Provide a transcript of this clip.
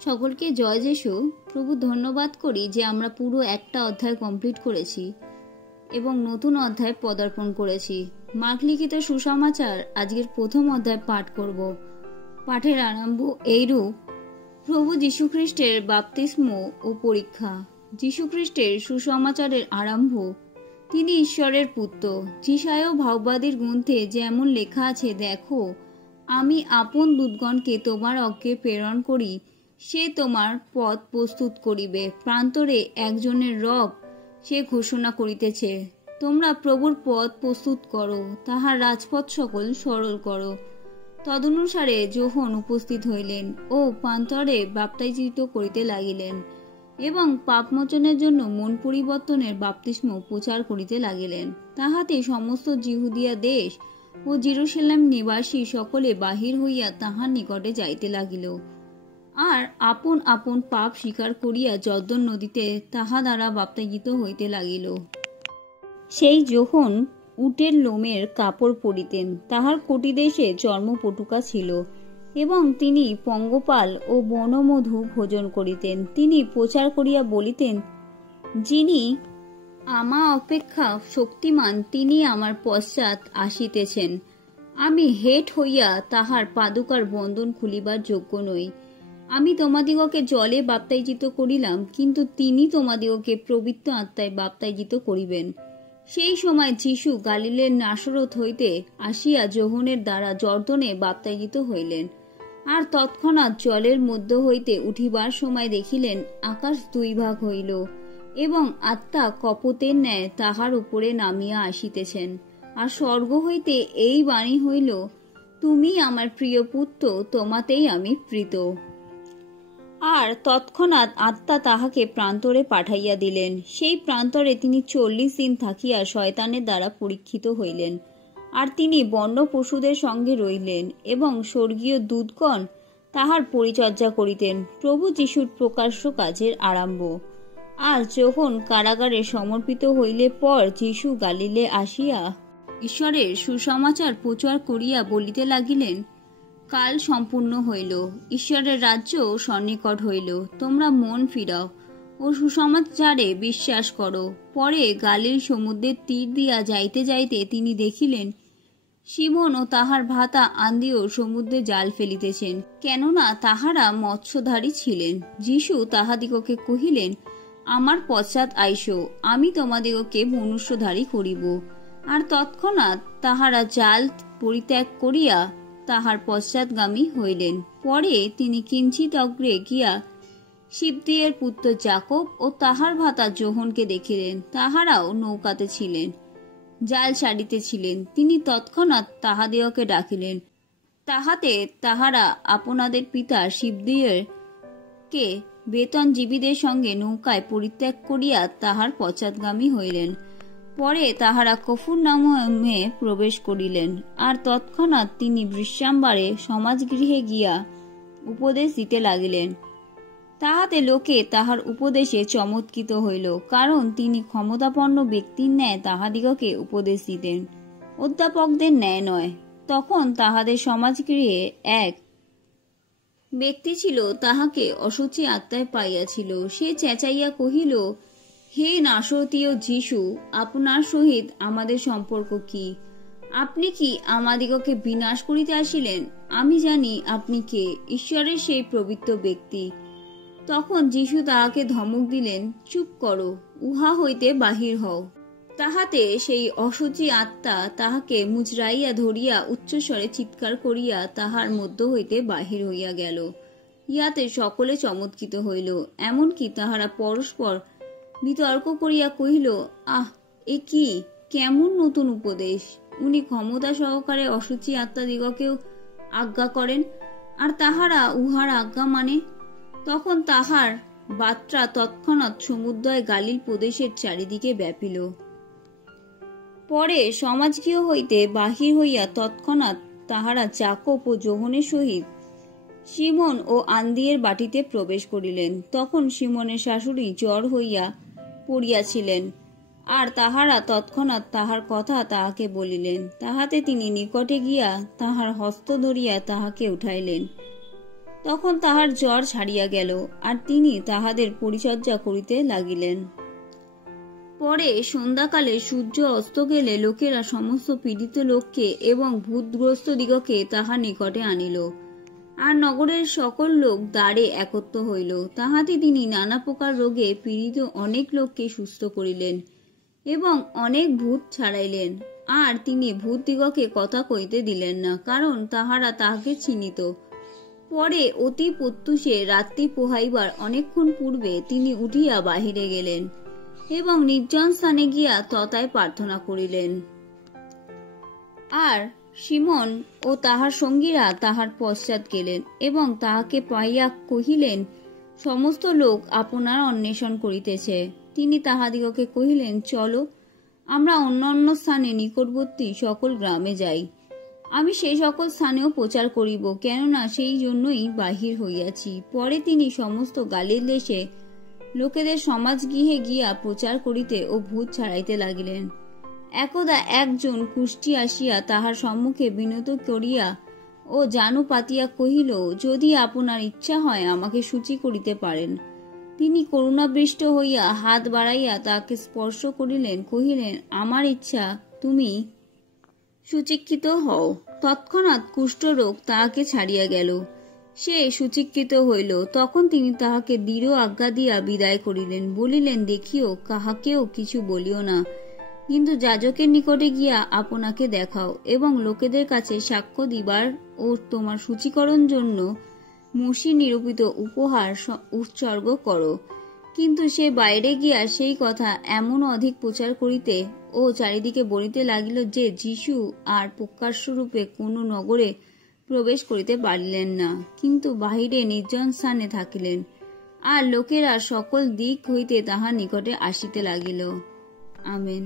সকলকে জয় যিশু। প্রভু ধন্যবাদ করি যে আমরা পুরো একটা অধ্যায় কমপ্লিট করেছি এবং নতুন অধ্যায় পদার্পণ করেছি। মার্ক লিখিত সুসমাচার আজকের প্রথম অধ্যায় পাঠ করব। পাঠের আরম্ভ এইরূপ: প্রভু যীশুখ্রিস্টের বাপ্তিস্ম ও পরীক্ষা। যীশুখ্রিস্টের সুসমাচারের আরম্ভ। তিনি ঈশ্বরের পুত্র। যিশায় ভাববাদীর গ্রন্থে যেমন লেখা আছে, দেখো, আমি আপন দূতগণকে তোমার অগ্রে প্রেরণ করি, সে তোমার পথ প্রস্তুত করিবে। প্রান্তরে একজনের রব সে ঘোষণা করিতেছে, তোমরা প্রভুর পথ প্রস্তুত করো, তাহার রাজপথ সকল সরল করো। তদনুসারে যোহন উপস্থিত হইলেন ও প্রান্তরে বাপ্তাইজিত করিতে লাগিলেন এবং পাপমোচনের জন্য মন পরিবর্তনের বাপ্তিস্ম প্রচার করিতে লাগিলেন। তাহাতে সমস্ত জিহুদিয়া দেশ ও জেরুসালেম নিবাসী সকলে বাহির হইয়া তাহার নিকটে যাইতে লাগিল, আর আপন আপন পাপ স্বীকার করিয়া জর্দন নদীতে তাহা দ্বারা বাপ্তাইজিত হইতে লাগিল। সেই যোহন উটের লোমের কাপড় পরিতেন, তাহার কটিদেশে চর্মপটুকা ছিল এবং তিনি পঙ্গপাল ও বনমধু ভোজন করিতেন। তিনি প্রচার করিয়া বলিতেন, যিনি আমা অপেক্ষা শক্তিমান তিনি আমার পশ্চাৎ আসিতেছেন। আমি হেট হইয়া তাহার পাদুকার বন্ধন খুলিবার যোগ্য নই। আমি তোমাদিগকে জলে বাপ্তাইজিত করিলাম, কিন্তু তিনি তোমাদিগকে পবিত্র আত্মায় বাপ্তাইজিত করিবেন। সেই সময় যীশু গালিলের নাসরত হইতে আসিয়া যোহনের দ্বারা জর্দনে বাপ্তাইজিত হইলেন। আর তৎক্ষণাৎ জলের মধ্য হইতে উঠিবার সময় দেখিলেন আকাশ দুই ভাগ হইল এবং আত্মা কপতের ন্যায় তাহার উপরে নামিয়া আসিতেছেন। আর স্বর্গ হইতে এই বাণী হইল, তুমি আমার প্রিয় পুত্র, তোমাতেই আমি প্রীত। আর তৎক্ষণাৎ আত্মা তাহাকে প্রান্তরে পাঠাইয়া দিলেন। সেই প্রান্তরে তিনি 40 দিন থাকিয়া শয়তানের দ্বারা পরীক্ষিত হইলেন। আর তিনি বন্য পশুদের সঙ্গে রইলেন এবং স্বর্গীয় দূতগণ তাহার পরিচর্যা করিতেন। প্রভু যিশুর প্রকাশ্য কাজের আরম্ভ। আর যখন কারাগারে সমর্পিত হইলে পর যীশু গালিলে আসিয়া ঈশ্বরের সুসমাচার প্রচার করিয়া বলিতে লাগিলেন, কাল সম্পূর্ণ হইল, ঈশ্বরের রাজ্য সন্নিকট হইল, তোমরা মন ফিরাও ও সুসমাচারে বিশ্বাস করো। পরে গালিল সমুদ্রের তীর দিয়া যাইতে যাইতে তিনি দেখিলেন সিমোন ও তাহার ভ্রাতা আন্দ্রিয় সমুদ্রে জাল ফেলিতেছেন, কেননা তাহারা মৎস্যধারী ছিলেন। যীশু তাহাদিগকে কহিলেন, আমার পশ্চাৎ আইসো, আমি তোমাদিগকে মনুষ্যধারী করিব। আর তৎক্ষণাৎ তাহারা জাল পরিত্যাগ করিয়া তাহার পশ্চাৎগামী হইলেন। পরে তিনি কিঞ্চিত অগ্রে গিয়া শিবদিয়ের পুত্র যাকব ও তাহার ভ্রাতা যোহনকে দেখিলেন, তাহারাও নৌকাতে ছিলেন, জাল ছাড়িতেছিলেন। তিনি তৎক্ষণাৎ তাহাদিগকে ডাকিলেন। তাহাতে তাহারা আপনাদের পিতা শিবদিয়ের কে বেতনজীবীদের সঙ্গে নৌকায় পরিত্যাগ করিয়া তাহার পশ্চাৎগামী হইলেন। পরে তাহারা কফরনাহুমে প্রবেশ করিলেন। আর তৎক্ষণাৎ তিনি বিশ্রামবারে সমাজগৃহে গিয়া উপদেশ দিতে লাগিলেন। তাহাতে লোকে তাহার উপদেশে চমৎকৃত হইল, কারণ তিনি ক্ষমতাপন্ন ব্যক্তির ন্যায় তাহাদিগকে উপদেশ দিতেন, অধ্যাপকদের ন্যায় নয়। তখন তাহাদের সমাজগৃহে এক ব্যক্তি ছিল, তাহাকে অশুচি আত্মায় পাইয়াছিল। সে চেঁচাইয়া কহিল, হে নাসরতীয় যীশু, আপনার সহিত আমাদের সম্পর্ক কি? আপনি কি আমাদিগকে বিনাশ করিতে আসিলেন? আমি জানি আপনি কে, ঈশ্বরের সেই পবিত্র ব্যক্তি। তখন যীশু তাহাকে ধমক দিলেন, চুপ করো, উহা হইতে বাহির হও। তাহাতে সেই অশুচি আত্মা তাহাকে মুচড়াইয়া ধরিয়া উচ্চস্বরে চিৎকার করিয়া তাহার মধ্য হইতে বাহির হইয়া গেল। ইহাতে সকলে চমৎকৃত হইল। এমনকি তাহারা পরস্পর বিতর্ক করিয়া কহিল, আহ, এ কি কেমন নতুন উপদেশ! উনি ক্ষমতা সহকারে অশুচি আত্মাদিগকেও আজ্ঞা করেন, আর তাহারা উহার আজ্ঞা মানে। তখন তাহার বার্তা তৎক্ষণাৎ সমুদয় গালিল প্রদেশের চারিদিকে ব্যাপিল। পরে সমাজগৃহ হইতে বাহির হইয়া তৎক্ষণাৎ তাহারা যাকব ও যোহনের সহিত সিমোন ও আন্দ্রিয়ের বাটিতে প্রবেশ করিলেন। তখন সিমোনের শাশুড়ি জ্বর হইয়া পড়িয়াছিলেন, আর তাহারা তৎক্ষণাৎ তাহার কথা তাহাকে বলিলেন। তাহাতে তিনি নিকটে গিয়া তাহার হস্ত ধরিয়া তাহাকে উঠাইলেন তখন তাহার জ্বর ছাড়িয়া গেল, আর তিনি তাহাদের পরিচর্যা করিতে লাগিলেন। পরে সন্ধ্যাকালে সূর্য অস্ত গেলে লোকেরা সমস্ত পীড়িত লোককে এবং ভূতগ্রস্ত দিগকে তাহার নিকটে আনিল, আর নগরের সকল লোক দ্বারে একত্র হইল। তাহাতে তিনি নানা প্রকার রোগে পীড়িত অনেক লোককে সুস্থ করিলেন এবং অনেক ভূত ছাড়াইলেন। আর তিনি ভূতদিগকে কথা কইতে দিলেন না, কারণ তাহারা তাহাকে চিনিত। পরে অতি প্রত্যুষে রাত্রি পোহাইবার অনেকক্ষণ পূর্বে তিনি উঠিয়া বাহিরে গেলেন এবং নির্জন স্থানে গিয়া তথায় প্রার্থনা করিলেন। আর সিমন ও তাহার সঙ্গীরা তাহার পশ্চাৎ গেলেন এবং তাহাকে পাইয়া কহিলেন, সমস্ত লোক আপনার অন্বেষণ করিতেছে। তিনি তাহাদিগকে কহিলেন, চলো, আমরা অন্য অন্য স্থানে নিকটবর্তী সকল গ্রামে যাই। আমি সেই সকল স্থানেও প্রচার করিব, কেননা সেই জন্যই বাহির হইয়াছি। পরে তিনি সমস্ত গালিল দেশে লোকেদের সমাজগৃহে গিয়া প্রচার করিতে ও ভূত ছাড়াইতে লাগিলেন। একদা একজন কুষ্টি আসিয়া তাহার সম্মুখে বিনত করিয়া ও জানু পাতিয়া কহিল, যদি আপনার ইচ্ছা হয় আমাকে সূচি করিতে পারেন। তিনি করুণাবৃষ্ট হইয়া হাত বাড়াইয়া তাহাকে স্পর্শ করিলেন, কহিলেন, আমার ইচ্ছা, তুমি সুচিক্ষিত হও। তৎক্ষণাৎ কুষ্ঠরোগ তাহাকে ছাড়িয়া গেল, সে সুচিক্ষিত হইল। তখন তিনি তাহাকে দৃঢ় আজ্ঞা দিয়া বিদায় করিলেন, বলিলেন, দেখিও, কাহাকেও কিছু বলিও না, কিন্তু যাজকের নিকটে গিয়া আপনাকে দেখাও এবং লোকেদের কাছে সাক্ষ্য দিবার ও তোমার সূচীকরণ জন্য মসি নিরূপিত উপহার উৎসর্গ করো। কিন্তু সে বাইরে গিয়া সেই কথা এমন অধিক প্রচার করিতে ও চারিদিকে বলিতে লাগিল যে যীশু আর প্রকাশরূপে কোন নগরে প্রবেশ করিতে পারিলেন না, কিন্তু বাহিরে নির্জন স্থানে থাকিলেন। আর লোকেরা সকল দিক হইতে তাহার নিকটে আসিতে লাগিল। আমেন।